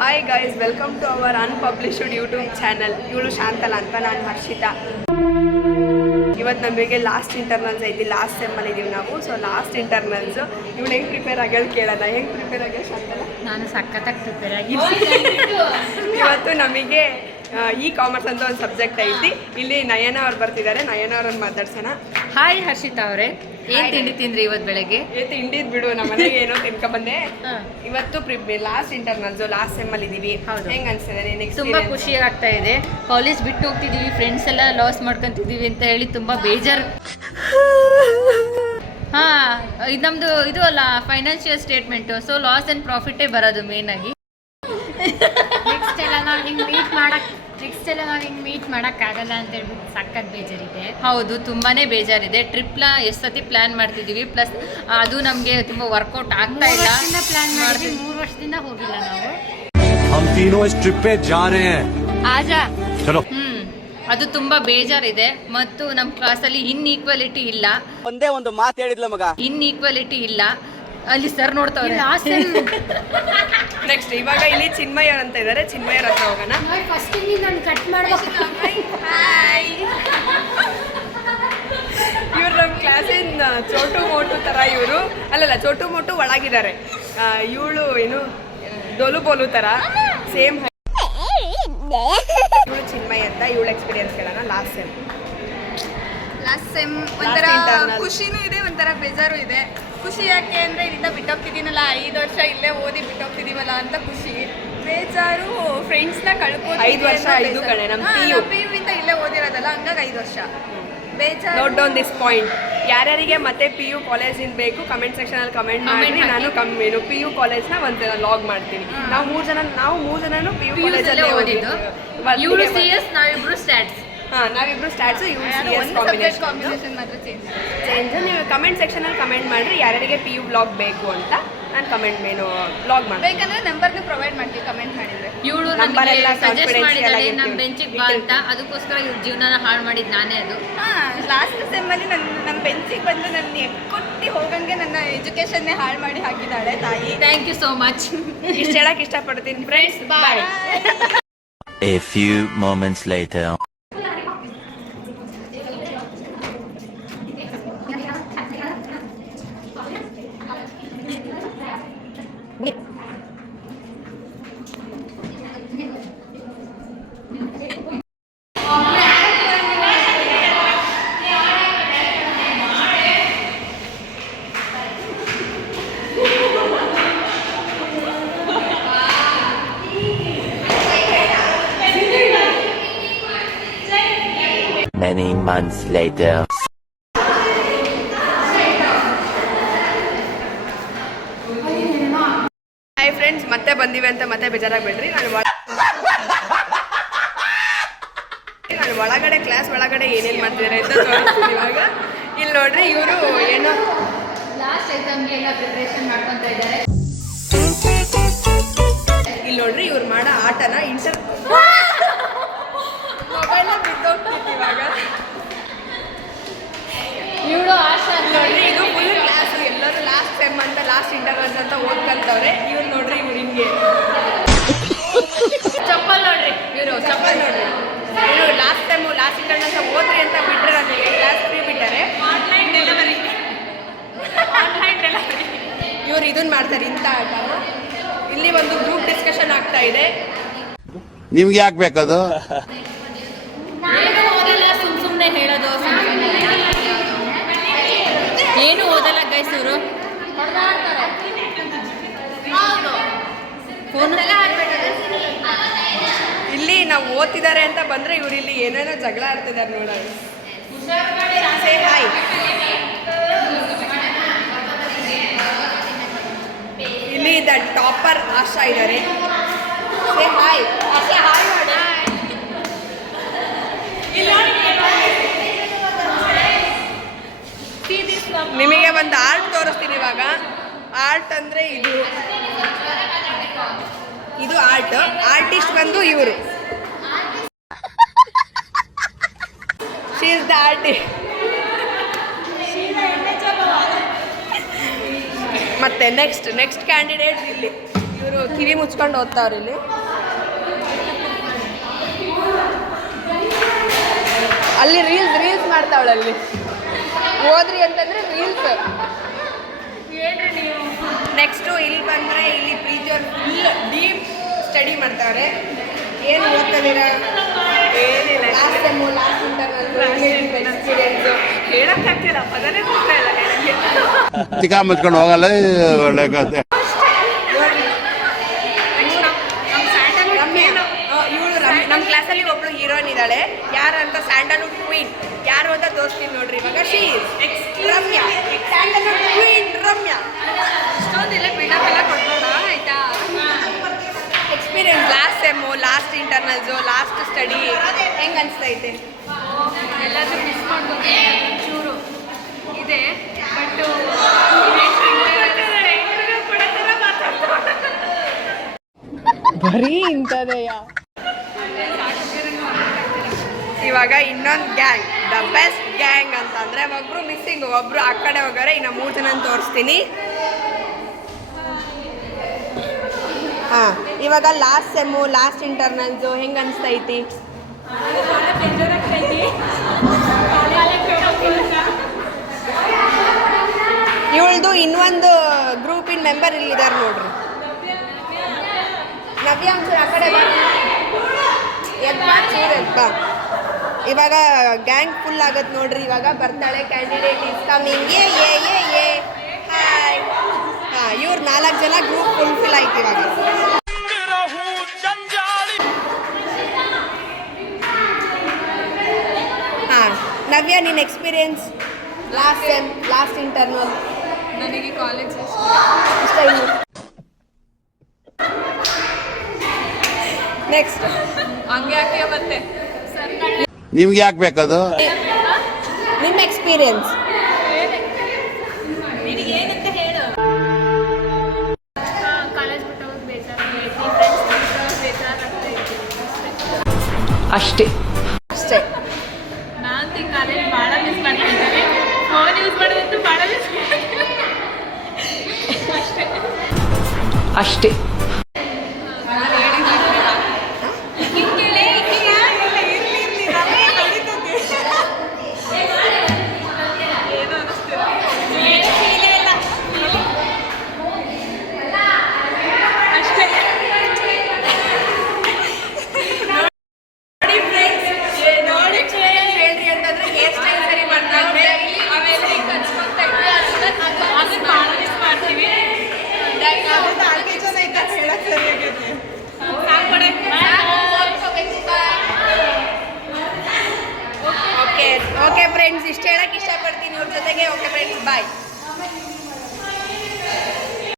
Hi guys, welcome to our unpublished YouTube channel. ಇವಳು ಶಾಂತಲ ಅಂತ, ನಾನು ಹರ್ಷಿತಾ. ಇವತ್ತು ನಮಗೆ ಲಾಸ್ಟ್ ಇಂಟರ್ನಲ್ಸ್ ಐತಿ, ಲಾಸ್ಟ್ ಸೆಮ್ಮಲ್ಲಿ ಇದ್ದೀವಿ ನಾವು. ಸೊ ಲಾಸ್ಟ್ ಇಂಟರ್ನಲ್ಸು ಇವಳು ಹೆಂಗೆ ಪ್ರಿಪೇರ್ ಆಗ್ಯಾಳ ಕೇಳೋಣ. ಹೆಂಗೆ ಪ್ರಿಪೇರ್ ಆಗ್ಯಾಳ ಶಾಂತಲ? ನಾನು ಸಖತ್ತಾಗಿ ಪ್ರಿಪೇರ್ ಆಗಿದ್ದೀನಿ. ಇವತ್ತು ನಮಗೆ ಕಾಮರ್ಸ್ ಅಂತ ಒಂದು ಸಬ್ಜೆಕ್ಟ್ ಐತಿ. ಇಲ್ಲಿ ನಯನ ಅವ್ರು ಬರ್ತಿದ್ದಾರೆ, ನಯನ ಅವ್ರನ್ನ ಮಾತಾಡ್ಸೋಣ. ಹಾಯ್ ಹರ್ಷಿತಾ ಅವರೇ, ಏನು ತಿಂಡಿ ತಿಂದ್ರಿ ಇವತ್ತು ಬೆಳಗ್ಗೆ? ತಿಂಡಿದ್ ಬಿಡು, ನಮ್ಮ ಮನೆಗೆ ಏನೋ ತಿನ್ಕೊಂಡ್ಬಂದೆ. ಇವತ್ತು ಲಾಸ್ಟ್ ಇಂಟರ್ನಲ್ಸ್, ಲಾಸ್ಟ್ ಸೆಮ್ಮಲ್ಲಿ ಇದೀವಿ. ಹೆಂಗ್ ಅನ್ಸಿದೆ? ತುಂಬಾ ಖುಷಿ ಆಗ್ತಾ ಇದೆ. ಕಾಲೇಜ್ ಬಿಟ್ಟು ಹೋಗ್ತಿದೀವಿ, ಫ್ರೆಂಡ್ಸ್ ಎಲ್ಲ ಲಾಸ್ ಮಾಡ್ಕೊಂತಿದೀವಿ ಅಂತ ಹೇಳಿ ತುಂಬಾ ಬೇಜಾರು. ಹಾ, ಇದು ನಮ್ದು ಇದು ಅಲ್ಲ financial statement. So loss and ಪ್ರಾಫಿಟೇ ಬರೋದು ಮೇನ್ ಆಗಿ. ನೆಕ್ಸ್ಟ್ ಎಲ್ಲ ನಾವು ಹಿಂಗೆ ಮೀಟ್ ಮಾಡೋಕ್ಕಾಗಲ್ಲ ಅಂತ ಹೇಳ್ಬಿಟ್ಟು ಸಖತ್ ಬೇಜಾರಿದೆ. ಹೌದು, ತುಂಬಾ ಬೇಜಾರಿದೆ. ಟ್ರಿಪ್ನ ಎಷ್ಟು ಸತಿ ಪ್ಲ್ಯಾನ್ ಮಾಡ್ತಿದ್ದೀವಿ, ಪ್ಲಸ್ ಅದು ನಮಗೆ ತುಂಬ ವರ್ಕೌಟ್ ಆಗ್ತಾ ಇಲ್ಲ. ಪ್ಲ್ಯಾನ್ ಮಾಡಿದ್ವಿ, 3 ವರ್ಷದಿಂದ ಹೋಗಿಲ್ಲ ನಾವು. ಅದು ತುಂಬಾ ಬೇಜಾರಿದೆ. ಮತ್ತು ನಮ್ಮ ಕ್ಲಾಸಲ್ಲಿ ಇನ್ಈಕ್ವಾಲಿಟಿ ಇಲ್ಲ. ಒಂದೇ ಒಂದು ಮಾತು ಹೇಳಿದ್ಲ ಮಗ, ಇನ್ಈಕ್ವಾಲಿಟಿ ಇಲ್ಲ. ಅಲ್ಲಿ ಸರ್ ನೋಡ್ತಾವ್ರೆ. ನೆಕ್ಸ್ಟ್ ಇವಾಗ ಇಲ್ಲಿ ಚಿನ್ಮಯ ಅಂತ ಇದ್ದಾರೆ, ಚಿನ್ಮಯರ ಹತ್ರ ಹೋಗೋಣ. ಇವ್ರು ನಮ್ಮ ಕ್ಲಾಸಿನ ಚೋಟು ಮೋಟು ತರ. ಇವರು ಅಲ್ಲಲ್ಲ, ಚೋಟು ಮೋಟು ಒಳಗಿದ್ದಾರೆ. ಇವಳು ಏನು ಡೊಲು ಬೋಲು ತರ ಸೇಮ್. ಇವಳು ಚಿನ್ಮಯ ಅಂತ, ಇವಳು ಎಕ್ಸ್ಪೀರಿಯನ್ಸ್ ಕೇಳೋಣ. ಲಾಸ್ಟ್ ಸೆಮ್ ಒಂಥರ ಖುಷಿನೂ ಇದೆ, ಒಂಥರ ಬೇಜಾರು ಇದೆ. ಖುಷಿ ಯಾಕೆ ಅಂದರೆ ಇಲ್ಲಿಂದ ಬಿಟ್ಟೋಗ್ತಿದ್ದೀನಲ್ಲ, 5 ವರ್ಷ ಇಲ್ಲೇ ಓದಿ ಬಿಟ್ಟೋಗ್ತಿದ್ದೀವಲ್ಲ ಅಂತ ಖುಷಿ. ಬೇಜಾರು ಫ್ರೆಂಡ್ಸ್ನ ಕಳ್ಕೊಂಡು. 5 ವರ್ಷ ಇದು ಕಣೆ, ನಮ್ಮ PU ಇಂದ ಇಲ್ಲೇ ಓದಿರೋದಲ್ಲ, ಹಂಗಾಗಿ 5 ವರ್ಷ ಬೇಜಾರು. Note down this point. ಯಾರ್ಯಾರಿಗೆ ಮತ್ತೆ PU ಕಾಲೇಜಿಂದ ಬೇಕು ಕಮೆಂಟ್ ಸೆಕ್ಷನಲ್ಲಿ ಕಮೆಂಟ್ ಮಾಡಿ. ನಾನು PU ಕಾಲೇಜ್ನ ಒಂದು ಲಾಗ್ ಮಾಡ್ತೀನಿ. ನಾವು ಮೂರು ಜನನು PU ಕಾಲೇಜಲ್ಲೇ ಓದಿದ್ದು. ಇವಳು CS, ನಾವಿಬ್ರು ಸ್ಟ್ಯಾಟ್ಸ್. ನಾವಿಬ್ರು ಸ್ಟ್ಯಾಟ್ಸು, ಇವ್ರು CS ಕಾಂಬಿನೇಷನ್ ಮಾತ್ರ ಚೇಂಜ್. ನೀವು ಕಮೆಂಟ್ ಸೆಕ್ಷನಲ್ಲಿ ಕಮೆಂಟ್ ಮಾಡಿರಿ ಯಾರ್ಯಾರಿಗೆ PU ಬ್ಲಾಗ್ ಬೇಕು ಅಂತ. ನಾನು ಕಮೆಂಟ್ ಬ್ಲಾಗ್ ಮಾಡಿ ಬೇಕಂದ್ರೆ ನಂಬರ್ನ ಪ್ರೊವೈಡ್ ಮಾಡ್ತೀವಿ ಕಮೆಂಟ್ ಮಾಡಿದ್ರೆ. ಇವಳು ನಮಗೆ ಸಜೆಸ್ಟ್ ಮಾಡಿದ್ದಾಳೆ ನಮ್ಮ ಬೆಂಚಿಗೆ ಬಾ ಅಂತ. ಅದಕ್ಕೋಸ್ಕರ ಇವ್ರ ಜೀವನನ ಹಾಳು ಮಾಡಿದ್ದು ನಾನೇ. ಅದು ಲಾಸ್ಟ್ ಸೆಮ್ಮಲ್ಲಿ ನಮ್ಮ ಬೆಂಚಿಗೆ ಬಂದು ನನ್ನ ಎಕ್ಕೊಟ್ಟಿ ಹೋಗಂಗೆ ನನ್ನ ಎಜುಕೇಷನ್ನೇ ಹಾಳು ಮಾಡಿ ಹಾಕಿದ್ದಾಳೆ ತಾಯಿ. Thank you so much. ಇಷ್ಟು ಹೇಳಕ್ಕೆ ಇಷ್ಟಪಡ್ತೀನಿ friends. Bye. A few moments later. Many months later. Hi friends, ಮತ್ತೆ ಬಂದಿವೆ ಅಂತ ಮತ್ತೆ ಬೇಜಾರಾಗ್ಬೇಡ್ರಿ. ನಾನು ಒಳಗಡೆ ಕ್ಲಾಸ್ ಒಳಗಡೆ ಏನೇನು ಮಾಡ್ತಿದ್ದಾರೆ ಅಂತ ತೋರಿಸ್ತೀನಿ ಇವಾಗ. ಇಲ್ಲಿ ನೋಡ್ರಿ, ಇವರು ಏನೋ ಲಾಸ್ಟ್ ಎಕ್ಸಾಮ್ಗೆ ಎಲ್ಲ ಪ್ರಿಪರೇಷನ್ ಮಾಡ್ಕೊತಾ ಇದ್ದಾರೆ. ಇಲ್ಲಿ ನೋಡ್ರಿ, ಇವ್ರು ಮಾಡೋ ಆಟನ ಮೊಬೈಲ್ ಬಿದ್ದೋಗ್ತಿತ್ತು ಇವಾಗ. ಇವಳು ಆಶಾ ನೋಡ್ರಿ, ಇದು ಫುಲ್ ಕ್ಲಾಸ್ ಎಲ್ಲರೂ ಲಾಸ್ಟ್ ಸೆಮ್ ಅಂತ, ಲಾಸ್ಟ್ ಇಂಟರ್ನಲ್ಸ್ ಅಂತ ಓದ್ಕೊಂತವ್ರೆ. ಇವ್ರು ನೋಡ್ರಿ, ಇವ್ರು ಹಿಂಗೆ ಚಪ್ಪಲ್ ನೋಡ್ರಿ, ಚಪ್ಪಲ್ ನೋಡ್ರಿ. ಇವರು ಲಾಸ್ಟ್ ಟೈಮು ಲಾಸ್ಟ್ ಇಂಟರ್ನಲ್ಸ್ ಓದ್ರಿ ಅಂತ ಬಿಟ್ಟರೆ ನನಗೆ ಕ್ಲಾಸ್ ಫ್ರೀ ಬಿಟ್ಟಾರೆ. ಆನ್ಲೈನ್ ಡೆಲಿವರಿ ಇವ್ರು ಇದನ್ನ ಮಾಡ್ತಾರೆ, ಇಂಥ ಆಟನ. ಇಲ್ಲಿ ಒಂದು ಗ್ರೂಪ್ ಡಿಸ್ಕಷನ್ ಆಗ್ತಾ ಇದೆ. ನಿಮ್ಗೆ ಯಾಕೆ ಬೇಕದು? ಏನು ಓದಲ್ಲ, ಸುಮ್ಮನೆ ಹೇಳೋದು. ಏನು ಓದಲ್ಲ ಗೈಸ್ ಇವರು. ಇಲ್ಲಿ ನಾವು ಓದ್ತಿದ್ದಾರೆ ಅಂತ ಬಂದ್ರೆ ಇವ್ರು ಇಲ್ಲಿ ಏನೇನೋ ಜಗಳ ಆಡ್ತಿದ್ದಾರೆ ನೋಡೋಣ. Say hi. ಇಲ್ಲಿ ದ ಟಾಪರ್ ಆಶಾ ಇದ್ದಾರೆ. ಸೇ ಹಾಯ್ ಆಶಾ, ಹಾಯ್ ಮಾಡಿ. ನಿಮಗೆ ಒಂದು ಆರ್ಟ್ ತೋರಿಸ್ತೀನಿ ಇವಾಗ. ಆರ್ಟ್ ಅಂದರೆ ಇದು ಆರ್ಟ್. ಆರ್ಟಿಸ್ಟ್ ಬಂದು ಇವರು. She is the artist. ಮತ್ತೆ ನೆಕ್ಸ್ಟ್ ಕ್ಯಾಂಡಿಡೇಟ್ಸ್ ಇಲ್ಲಿ ಇವರು ಕಿವಿ ಮುಚ್ಕೊಂಡು ಓದ್ತಾವ್ರಿ ಇಲ್ಲಿ. ಅಲ್ಲಿ ರೀಲ್ಸ್ ಮಾಡ್ತಾವಳೆ ಅಲ್ಲಿ. ಓದ್ರಿ ಅಂತಂದ್ರೆ ರೀಲ್ಸ್. ನೆಕ್ಸ್ಟು ಇಲ್ಲಿ ಬಂದರೆ ಇಲ್ಲಿ ಪ್ರೀತಿಯವ್ರು ಫುಲ್ ಡೀಪ್ ಸ್ಟಡಿ ಮಾಡ್ತಾರೆ. ಏನು ಓದ್ತಿದ್ದೀರಾ? ಏನಿಲ್ಲ, last sem, last internal experience ಹೇಳೋಕ್ಕಾಗ್ತಿಲ್ಲ, ಪದನೇ ಗೊತ್ತಾ ಇಲ್ಲ ನನಗೆ. ಚಿಕ್ಕ ಮುಚ್ಕೊಂಡು ಹೋಗಲ್ಲ ಒಳ್ಳೆ ಕತೆ. ಇವಳು ನಮ್ಮ ಕ್ಲಾಸಲ್ಲಿ ಒಬ್ಳು ಹೀರೋಯಿನ್ ಇದ್ದಾಳೆ. ಯಾರು ಅಂತ ಸ್ಯಾಂಡಲ್ವುಡ್ ಕ್ವೀನ್. ಯಾರು ಅಂತ ತೋರಿಸ್ತೀನಿ ನೋಡ್ರಿ ಇವಾಗ. Ramya, Sandalwood queen Ramya. ಅಷ್ಟೊಂದಿಲ್ಲ ಬಿಲ್ಡಪ್ ಎಲ್ಲ ಕೊಡ್ಬೋಣ ಆಯ್ತಾ? Experience, last sem, last internals, last study ಹೆಂಗೆ ಅನಿಸ್ತೈತೆ? ಎಲ್ಲಾದರೂ ಮಿಸ್ ಮಾಡ್ಬೋದು ಚೂರು ಇದೆ, ಬಟ್ ಬರೀ ಇಂಥದೆಯಾ? ಇವಾಗ ಇನ್ನೊಂದು ಗ್ಯಾಂಗ್, ದ ಬೆಸ್ಟ್ ಗ್ಯಾಂಗ್ ಅಂತಂದರೆ ಒಬ್ಬರು ಮಿಸ್ಸಿಂಗ್, ಒಬ್ಬರು ಆ ಕಡೆ ಹೋಗೋರೆ. ಇನ್ನು 3 ಜನ ತೋರಿಸ್ತೀನಿ. ಹಾಂ, ಇವಾಗ ಲಾಸ್ಟ್ ಸೆಮ್ಮು, ಲಾಸ್ಟ್ ಇಂಟರ್ನಲ್ಸು ಹೆಂಗೆ ಅನಿಸ್ತೈತಿ? ಇವಳ್ದು ಇನ್ನೊಂದು ಗ್ರೂಪಿನ ಮೆಂಬರ್ ಇಲ್ಲಿದ್ದಾರೆ ನೋಡ್ರಿ. ನವ್ಯ ಒಂಚೂರು ಆ ಕಡೆ ಎದ್ಬಾ. ಇವಾಗ ಗ್ಯಾಂಗ್ ಫುಲ್ ಆಗತ್ತೆ ನೋಡ್ರಿ. ಇವಾಗ ಬರ್ತಾಳೆ, ಕ್ಯಾಂಡಿಡೇಟ್ ಇಸ್ ಕಮಿಂಗ್. ಏ ಹಾಯ್. ಹಾಂ, ಇವ್ರು 4 ಜನ ಗ್ರೂಪ್ ಫುಲ್ಫಿಲ್ ಆಯ್ತು ಇವಾಗ. ಹಾಂ, ನವ್ಯ ನಿನ್ನ experience last sem, last internal? ನನಗೆ ಕಾಲೇಜ್ ಇಷ್ಟ ಇಲ್ಲ. ನೆಕ್ಸ್ಟ್ ಹಂಗೆ ಯಾಕೆ ಮತ್ತೆ ನಿಮ್ಗೆ ಯಾಕೆ ಬೇಕದು? ನಿಮ್ಮ ಎಕ್ಸ್ಪೀರಿಯನ್ಸ್ ನಿನಗೆ ಏನಂತ ಹೇಳು. ಕಾಲೇಜ್ ಬಿಟ್ಟು ಹೋಗಿ ಬೇಜಾರಾಗೈತಿ, ಫ್ರೆಂಡ್ಸ್ ಬಿಟ್ಟು ಬೇಜಾರಾಗ್ತೈತಿ ಅಷ್ಟೇ. ನಾನು ಈ ಕಾಲೇಜ್ ಭಾಳ ಮಿಸ್ ಮಾಡ್ತಿದ್ದೇನೆ. ಫೋನ್ ಯೂಸ್ ಮಾಡೋದಂತೂ ಭಾಳ ಮಿಸ್ ಅಷ್ಟೇ. ಓಕೆ ಫ್ರೆಂಡ್ಸ್, ಇಷ್ಟು ಹೇಳಕ್ಕೆ ಇಷ್ಟಪಡ್ತೀನಿ ಇವ್ರ ಜೊತೆಗೆ. ಓಕೆ ಫ್ರೆಂಡ್ಸ್, ಬಾಯ್.